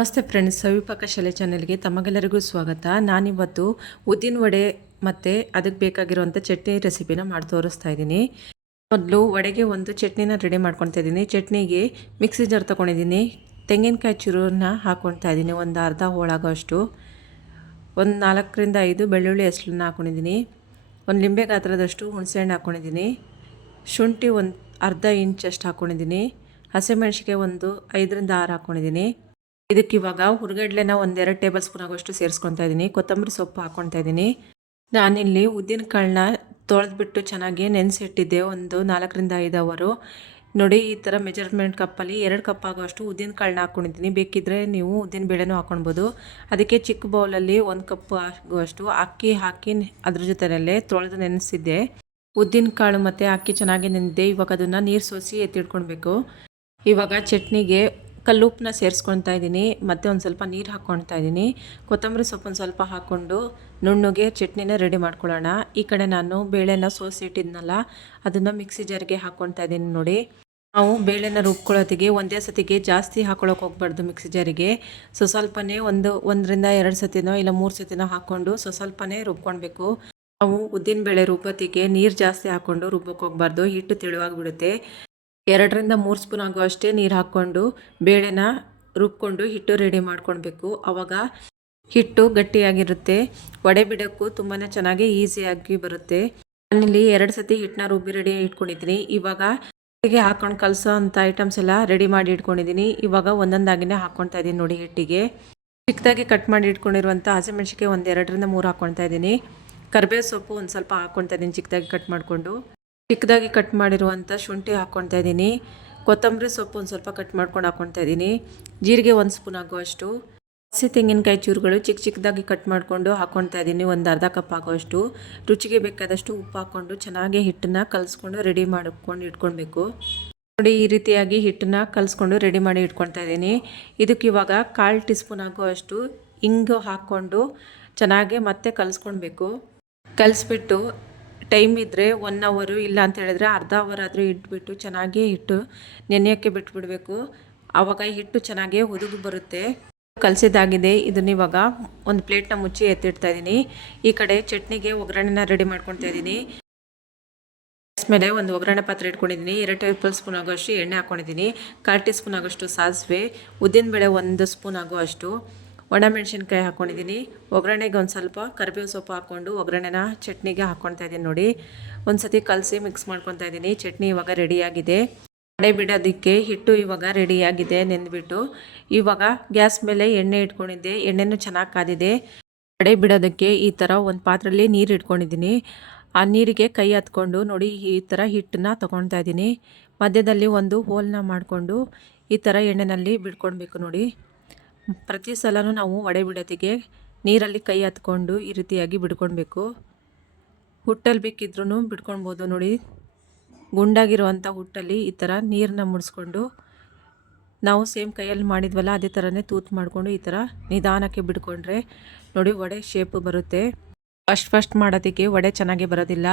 ನಮಸ್ತೆ ಫ್ರೆಂಡ್ಸ್ ಸವಿಪಾಕ ಶಾಲೆ ಚಾನೆಲ್ಗೆ ತಮಗೆಲ್ಲರಿಗೂ ಸ್ವಾಗತ. ನಾನಿವತ್ತು ಉದ್ದಿನ ವಡೆ ಮತ್ತು ಅದಕ್ಕೆ ಬೇಕಾಗಿರುವಂಥ ಚಟ್ನಿ ರೆಸಿಪಿನ ಮಾಡಿ ತೋರಿಸ್ತಾ ಇದ್ದೀನಿ. ಮೊದಲು ವಡೆಗೆ ಒಂದು ಚಟ್ನಿನ ರೆಡಿ ಮಾಡ್ಕೊತಾ ಇದ್ದೀನಿ. ಚಟ್ನಿಗೆ ಮಿಕ್ಸಿ ಜಾರ್ ತೊಗೊಂಡಿದ್ದೀನಿ. ತೆಂಗಿನಕಾಯಿ ಚೂರನ್ನ ಹಾಕ್ಕೊಳ್ತಾ ಇದ್ದೀನಿ. ಒಂದು ಅರ್ಧ ಹೋಳಾಗೋಷ್ಟು ಒಂದು ನಾಲ್ಕರಿಂದ ಐದು ಬೆಳ್ಳುಳ್ಳಿ ಹೆಸರನ್ನ ಹಾಕ್ಕೊಂಡಿದ್ದೀನಿ ಒಂದು ಲಿಂಬೆ ಗಾತ್ರದಷ್ಟು ಹುಣಸೆಹಣ್ಣು ಹಾಕ್ಕೊಂಡಿದ್ದೀನಿ ಶುಂಠಿ ಒಂದು ಅರ್ಧ ಇಂಚಷ್ಟು ಹಾಕ್ಕೊಂಡಿದ್ದೀನಿ ಹಸಿಮೆಣ್ಸಿಕಾಯಿ ಒಂದು ಐದರಿಂದ ಆರು ಹಾಕ್ಕೊಂಡಿದ್ದೀನಿ ಇದಕ್ಕೆ ಇವಾಗ ಹುರ್ಗಡ್ಲೆನ ಒಂದೆರಡು ಟೇಬಲ್ ಸ್ಪೂನ್ ಆಗೋಷ್ಟು ಸೇರಿಸ್ಕೊತಾ ಇದ್ದೀನಿ ಕೊತ್ತಂಬರಿ ಸೊಪ್ಪು ಹಾಕ್ಕೊತಾ ಇದ್ದೀನಿ ನಾನಿಲ್ಲಿ ಉದ್ದಿನ ಕಾಳನ್ನ ತೊಳೆದ್ಬಿಟ್ಟು ಚೆನ್ನಾಗಿ ನೆನೆಸಿಟ್ಟಿದ್ದೆ. ಒಂದು ನಾಲ್ಕರಿಂದ ಐದು ಅವರು. ನೋಡಿ, ಈ ಥರ ಮೆಜರ್ಮೆಂಟ್ ಕಪ್ಪಲ್ಲಿ ಎರಡು ಕಪ್ ಆಗೋಷ್ಟು ಉದ್ದಿನ ಕಾಳನ್ನ ಹಾಕ್ಕೊಂಡಿದ್ದೀನಿ. ಬೇಕಿದ್ದರೆ ನೀವು ಉದ್ದಿನ ಬೇಳೆನೂ ಹಾಕ್ಕೊಳ್ಬೋದು. ಅದಕ್ಕೆ ಚಿಕ್ಕ ಬೌಲಲ್ಲಿ ಒಂದು ಕಪ್ ಆಗುವಷ್ಟು ಅಕ್ಕಿ ಹಾಕಿ ಅದ್ರ ಜೊತೆಯಲ್ಲೇ ತೊಳೆದು ನೆನೆಸಿದ್ದೆ. ಉದ್ದಿನ ಕಾಳು ಮತ್ತು ಅಕ್ಕಿ ಚೆನ್ನಾಗಿ ನೆನೆದಿದೆ. ಇವಾಗ ಅದನ್ನು ನೀರು ಸೋಸಿ ಎತ್ತಿಡ್ಕೊಳ್ಬೇಕು ಇವಾಗ ಚಟ್ನಿಗೆ ಕಲ್ಲುಪ್ಪನ್ನ ಸೇರಿಸ್ಕೊಳ್ತಾ ಇದ್ದೀನಿ, ಮತ್ತು ಒಂದು ಸ್ವಲ್ಪ ನೀರು ಹಾಕ್ಕೊಳ್ತಾ ಇದ್ದೀನಿ. ಕೊತ್ತಂಬರಿ ಸೊಪ್ಪನ್ನು ಸ್ವಲ್ಪ ಹಾಕ್ಕೊಂಡು ನುಣ್ಣುಗೆ ಚಟ್ನಿನ ರೆಡಿ ಮಾಡ್ಕೊಳ್ಳೋಣ. ಈ ಕಡೆ ನಾನು ಬೇಳೆನ ಸೋಸಿಟ್ಟಿದ್ನಲ್ಲ ಅದನ್ನು ಮಿಕ್ಸಿ ಜಾರ್ಗೆ ಹಾಕ್ಕೊಳ್ತಾ ಇದ್ದೀನಿ ನೋಡಿ. ನಾವು ಬೇಳೆನ ರುಬ್ಕೊಳ್ಳೋತ್ತಿಗೆ ಒಂದೇ ಸತಿಗೆ ಜಾಸ್ತಿ ಹಾಕೊಳ್ಳೋಕೆ ಹೋಗ್ಬಾರ್ದು ಮಿಕ್ಸಿ ಜಾರಿಗೆ ಸೊ ಸ್ವಲ್ಪನೇ ಒಂದು, ಒಂದರಿಂದ ಎರಡು ಸತಿನೋ ಇಲ್ಲ ಮೂರು ಸತಿನೋ ಹಾಕ್ಕೊಂಡು ಸೊ ಸ್ವಲ್ಪನೇ ರುಬ್ಕೊಳ್ಬೇಕು. ನಾವು ಉದ್ದಿನ ಬೇಳೆ ರುಬ್ಬೋತ್ತಿಗೆ ನೀರು ಜಾಸ್ತಿ ಹಾಕ್ಕೊಂಡು ರುಬ್ಬಕ್ಕೆ ಹೋಗ್ಬಾರ್ದು, ಹಿಟ್ಟು ತೆಳುವಾಗಿಬಿಡುತ್ತೆ ಎರಡರಿಂದ ಮೂರು ಸ್ಪೂನ್ ಆಗುವಷ್ಟೇ ನೀರು ಹಾಕ್ಕೊಂಡು ಬೇಳೆನ ರುಬ್ಕೊಂಡು ಹಿಟ್ಟು ರೆಡಿ ಮಾಡ್ಕೊಳ್ಬೇಕು. ಆವಾಗ ಹಿಟ್ಟು ಗಟ್ಟಿಯಾಗಿರುತ್ತೆ. ವಡೆ ಬಿಡೋಕ್ಕೂ ತುಂಬಾ ಚೆನ್ನಾಗಿ ಈಸಿಯಾಗಿ ಬರುತ್ತೆ. ನಾನಿಲ್ಲಿ ಎರಡು ಸತಿ ಹಿಟ್ಟನ್ನ ರುಬ್ಬಿ ರೆಡಿ ಇಟ್ಕೊಂಡಿದ್ದೀನಿ. ಇವಾಗ ಹಿಟ್ಟಿಗೆ ಹಾಕೊಂಡು ಕಲಸೋ ಅಂಥ ಐಟಮ್ಸ್ ಎಲ್ಲ ರೆಡಿ ಮಾಡಿ ಇಟ್ಕೊಂಡಿದ್ದೀನಿ. ಇವಾಗ ಒಂದೊಂದಾಗಿನೇ ಹಾಕ್ಕೊಳ್ತಾ ಇದ್ದೀನಿ ನೋಡಿ ಹಿಟ್ಟಿಗೆ. ಚಿಕ್ಕದಾಗಿ ಕಟ್ ಮಾಡಿ ಇಟ್ಕೊಂಡಿರುವಂಥ ಹಸಿಮೆಣ್ಸಿಗೆ ಒಂದು ಎರಡರಿಂದ ಮೂರು ಹಾಕ್ಕೊಳ್ತಾ ಇದ್ದೀನಿ. ಕರ್ಬೇವು ಸೊಪ್ಪು ಒಂದು ಸ್ವಲ್ಪ ಹಾಕ್ಕೊಳ್ತಾ ಇದ್ದೀನಿ ಚಿಕ್ಕದಾಗಿ ಕಟ್ ಮಾಡಿಕೊಂಡು. ಚಿಕ್ಕದಾಗಿ ಕಟ್ ಮಾಡಿರುವಂಥ ಶುಂಠಿ ಹಾಕ್ಕೊಳ್ತಾ ಇದ್ದೀನಿ. ಕೊತ್ತಂಬರಿ ಸೊಪ್ಪು ಒಂದು ಸ್ವಲ್ಪ ಕಟ್ ಮಾಡ್ಕೊಂಡು ಹಾಕ್ಕೊಳ್ತಾ ಇದ್ದೀನಿ. ಜೀರಿಗೆ ಒಂದು ಸ್ಪೂನ್ ಆಗುವಷ್ಟು. ಹಸಿ ತೆಂಗಿನಕಾಯಿ ಚೂರುಗಳು ಚಿಕ್ಕ ಚಿಕ್ಕದಾಗಿ ಕಟ್ ಮಾಡಿಕೊಂಡು ಹಾಕ್ಕೊಳ್ತಾ ಇದ್ದೀನಿ. ಒಂದು ಅರ್ಧ ಕಪ್ ಆಗುವಷ್ಟು. ರುಚಿಗೆ ಬೇಕಾದಷ್ಟು ಉಪ್ಪು ಹಾಕ್ಕೊಂಡು ಚೆನ್ನಾಗಿ ಹಿಟ್ಟನ್ನ ಕಲಿಸ್ಕೊಂಡು ರೆಡಿ ಮಾಡ್ಕೊಂಡು ಇಟ್ಕೊಳ್ಬೇಕು. ನೋಡಿ, ಈ ರೀತಿಯಾಗಿ ಹಿಟ್ಟನ್ನ ಕಲಿಸ್ಕೊಂಡು ರೆಡಿ ಮಾಡಿ ಇಟ್ಕೊಳ್ತಾ ಇದ್ದೀನಿ. ಇದಕ್ಕೆ ಇವಾಗ ಕಾಲು ಟೀ ಸ್ಪೂನ್ ಆಗುವಷ್ಟು ಹಿಂಗು ಹಾಕ್ಕೊಂಡು ಚೆನ್ನಾಗಿ ಮತ್ತೆ ಕಲಿಸ್ಕೊಳ್ಬೇಕು. ಕಲಿಸ್ಬಿಟ್ಟು ಟೈಮ್ ಇದ್ದರೆ ಒನ್ ಅವರು ಇಲ್ಲ ಅಂತ ಹೇಳಿದ್ರೆ ಅರ್ಧ ಅವರ್ ಆದರೂ ಇಟ್ಬಿಟ್ಟು ಚೆನ್ನಾಗಿ ಹಿಟ್ಟು ನೆನೆಯೋಕ್ಕೆ ಬಿಟ್ಬಿಡಬೇಕು. ಆವಾಗ ಹಿಟ್ಟು ಚೆನ್ನಾಗಿ ಹುದುಗು ಬರುತ್ತೆ. ಕಲಸಿದಾಗಿದೆ ಇದನ್ನ ಇವಾಗ ಒಂದು ಪ್ಲೇಟ್ನ ಮುಚ್ಚಿ ಎತ್ತಿಡ್ತಾ ಇದ್ದೀನಿ ಈ ಕಡೆ ಚಟ್ನಿಗೆ ಒಗ್ಗರಣೆನ ರೆಡಿ ಮಾಡ್ಕೊಳ್ತಾ ಇದ್ದೀನಿ ಮೇಲೆ ಒಂದು ಒಗ್ಗರಣೆ ಪಾತ್ರೆ ಇಟ್ಕೊಂಡಿದ್ದೀನಿ ಎರಡು ಟೇಬಲ್ ಸ್ಪೂನ್ ಆಗೋಷ್ಟು ಎಣ್ಣೆ ಹಾಕ್ಕೊಂಡಿದ್ದೀನಿ ಕಾಲು ಟೀ ಸ್ಪೂನ್ ಆಗೋಷ್ಟು ಸಾಸಿವೆ ಉದ್ದಿನಬೇಳೆ ಒಂದು ಸ್ಪೂನ್ ಆಗುವಷ್ಟು. ಒಣಮೆಣ್ಸಿನ್ಕಾಯಿ ಹಾಕ್ಕೊಂಡಿದ್ದೀನಿ ಒಗ್ಗರಣೆಗೆ ಒಂದು ಸ್ವಲ್ಪ ಕರಿಬೇವು ಸೊಪ್ಪು ಹಾಕ್ಕೊಂಡು ಒಗ್ಗರಣೆನ ಚಟ್ನಿಗೆ ಹಾಕ್ಕೊಳ್ತಾ ಇದ್ದೀನಿ ನೋಡಿ. ಒಂದು ಸತಿ ಕಲಸಿ ಮಿಕ್ಸ್ ಮಾಡ್ಕೊತಾ ಇದ್ದೀನಿ. ಚಟ್ನಿ ಇವಾಗ ರೆಡಿಯಾಗಿದೆ ಕಡೆ ಬಿಡೋದಕ್ಕೆ ಹಿಟ್ಟು ಇವಾಗ ರೆಡಿಯಾಗಿದೆ ನೆಂದ್ಬಿಟ್ಟು ಇವಾಗ ಗ್ಯಾಸ್ ಮೇಲೆ ಎಣ್ಣೆ ಇಟ್ಕೊಂಡಿದ್ದೆ. ಎಣ್ಣೆನೂ ಚೆನ್ನಾಗಿ ಕಾದಿದೆ. ಕಡೆ ಬಿಡೋದಕ್ಕೆ ಈ ಥರ ಒಂದು ಪಾತ್ರೆಯಲ್ಲಿ ನೀರು ಇಟ್ಕೊಂಡಿದ್ದೀನಿ. ಆ ನೀರಿಗೆ ಕೈ ಹತ್ಕೊಂಡು ನೋಡಿ ಈ ಥರ ಹಿಟ್ಟನ್ನ ತೊಗೊಳ್ತಾ ಇದ್ದೀನಿ. ಮಧ್ಯದಲ್ಲಿ ಒಂದು ಹೋಲ್ನ ಮಾಡಿಕೊಂಡು ಈ ಥರ ಎಣ್ಣೆನಲ್ಲಿ ಬಿಡ್ಕೊಳ್ಬೇಕು ನೋಡಿ. ಪ್ರತಿ ಸಲನೂ ನಾವು ವಡೆ ಬಿಡೋದಿಗೆ ನೀರಲ್ಲಿ ಕೈ ಹತ್ಕೊಂಡು ಈ ರೀತಿಯಾಗಿ ಬಿಡ್ಕೊಳ್ಬೇಕು. ಹುಟ್ಟಲ್ಲಿ ಬೇಕಿದ್ರೂ ಬಿಡ್ಕೊಳ್ಬೋದು ನೋಡಿ. ಗುಂಡಾಗಿರುವಂಥ ಹುಟ್ಟಲ್ಲಿ ಈ ಥರ ನೀರನ್ನ ಮುಡಿಸ್ಕೊಂಡು ನಾವು ಸೇಮ್ ಕೈಯಲ್ಲಿ ಮಾಡಿದ್ವಲ್ಲ ಅದೇ ಥರನೇ ತೂತು ಮಾಡಿಕೊಂಡು ಈ ಥರ ನಿಧಾನಕ್ಕೆ ಬಿಡ್ಕೊಂಡ್ರೆ ನೋಡಿ ವಡೆ ಶೇಪ್ ಬರುತ್ತೆ. ಫಸ್ಟ್ ಫಸ್ಟ್ ಮಾಡೋದಕ್ಕೆ ವಡೆ ಚೆನ್ನಾಗೇ ಬರೋದಿಲ್ಲ.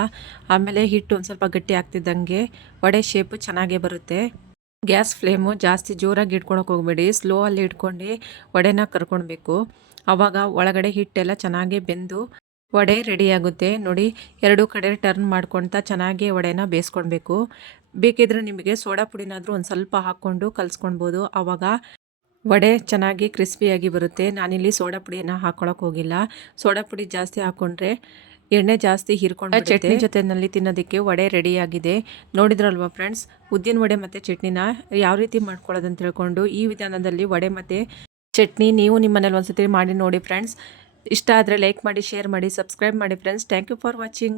ಆಮೇಲೆ ಹಿಟ್ಟು ಒಂದು ಸ್ವಲ್ಪ ಗಟ್ಟಿ ಆಗ್ತಿದ್ದಂಗೆ ವಡೆ ಶೇಪು ಚೆನ್ನಾಗೇ ಬರುತ್ತೆ. ಗ್ಯಾಸ್ ಫ್ಲೇಮು ಜಾಸ್ತಿ ಜೋರಾಗಿ ಇಟ್ಕೊಳಕ್ಕೆ ಹೋಗಬೇಡಿ ಸ್ಲೋ ಅಲ್ಲಿ ಇಟ್ಕೊಂಡು ವಡೆನ ಕರ್ಕೊಳ್ಬೇಕು. ಆವಾಗ ಒಳಗಡೆ ಹಿಟ್ಟೆಲ್ಲ ಚೆನ್ನಾಗಿ ಬೆಂದು ವಡೆ ರೆಡಿಯಾಗುತ್ತೆ ನೋಡಿ, ಎರಡೂ ಕಡೆ ಟರ್ನ್ ಮಾಡ್ಕೊಳ್ತಾ ಚೆನ್ನಾಗಿ ವಡೆನ ಬೇಯಿಸ್ಕೊಳ್ಬೇಕು. ಬೇಕಿದ್ರೆ ನಿಮಗೆ ಸೋಡಾ ಪುಡಿನಾದರೂ ಒಂದು ಸ್ವಲ್ಪ ಹಾಕ್ಕೊಂಡು ಕಲಿಸ್ಕೊಳ್ಬೋದು. ಆವಾಗ ವಡೆ ಚೆನ್ನಾಗಿ ಕ್ರಿಸ್ಪಿಯಾಗಿ ಬರುತ್ತೆ. ನಾನಿಲ್ಲಿ ಸೋಡಾ ಪುಡಿಯನ್ನು ಹಾಕ್ಕೊಳಕ್ಕೆ ಹೋಗಿಲ್ಲ. ಸೋಡಾ ಪುಡಿ ಜಾಸ್ತಿ ಹಾಕ್ಕೊಂಡ್ರೆ ಎಣ್ಣೆ ಜಾಸ್ತಿ ಹೀರ್ಕೊಂಡು ಚಟ್ನಿ ಜೊತೆನಲ್ಲಿ ತಿನ್ನೋದಕ್ಕೆ ವಡೆ ರೆಡಿಯಾಗಿದೆ. ನೋಡಿದ್ರಲ್ವಾ ಫ್ರೆಂಡ್ಸ್? ಉದ್ದಿನ ವಡೆ ಮತ್ತು ಚಟ್ನಿನ ಯಾವ ರೀತಿ ಮಾಡ್ಕೊಳ್ಳೋದಂತ ತಿಳ್ಕೊಂಡು ಈ ವಿಧಾನದಲ್ಲಿ ವಡೆ ಮತ್ತು ಚಟ್ನಿ ನೀವು ನಿಮ್ಮ ಮನೇಲಿ ಒಂದ್ಸತಿ ಮಾಡಿ ನೋಡಿ ಫ್ರೆಂಡ್ಸ್. ಇಷ್ಟ ಆದರೆ ಲೈಕ್ ಮಾಡಿ ಶೇರ್ ಮಾಡಿ ಸಬ್ಸ್ಕ್ರೈಬ್ ಮಾಡಿ friends. Thank you for watching